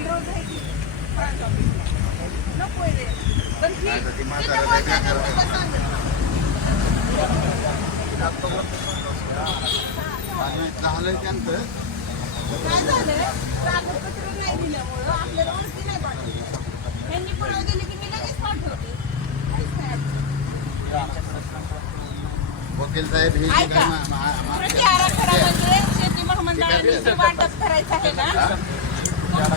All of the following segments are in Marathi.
वकील रोज आहे की ब्रांच ऑफिसला. नको आहे रे. पण ती तिथं बोलताना तुला सांगत. झालंय त्यांचं काय झालंय कागदपत्र नाही दिल्यामुळं आपल्याला वरती नाही पाठवली. त्यांनी पुरावे दिले की मी लगेच पाठवते. काहीच नाही अडचण. वकील साहेब हे जे ऐका, काय प्रति आराखडा म्हणजे शेती महामंडळाने जे वाटप करायचं आहे ना,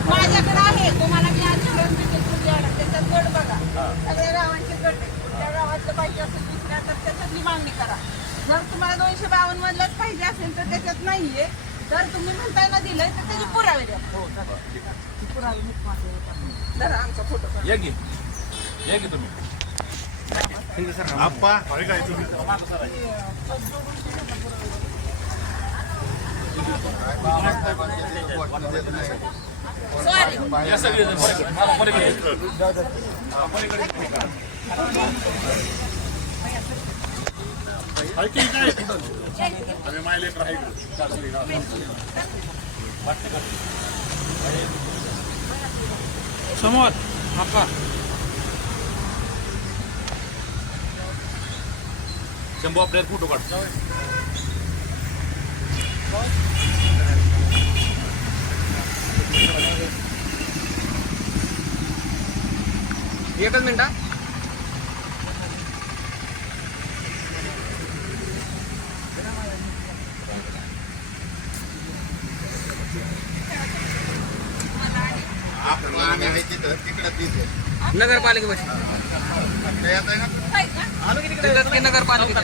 माझ्याकडे आहे. तुम्हाला मी आज धरण देते तुझ्याकडे. त्याच्यात गट बघा, सगळ्या गावांचे गट आहे. त्या गावातलं पाहिजे असेल दुसऱ्या तर त्याच्यातली मागणी करा. जर तुम्हाला 252 मधलंच पाहिजे असेल तर त्याच्यात नाहीये. जर तुम्ही म्हणताय ना दिलंय तर त्याचे पुरावे द्या. पुरावे जरा आमचा फोटो या की तुम्ही आप्पा सॉरी. या सगळे जण समोर आप्पा शंभू आपल्याला फोटो काढतो. एकच मिनिट. आपल्याला आम्ही आहे तिथं तिकडं तिथे नगरपालिकेपाशी येत आहे ना काय का? नगरपालिका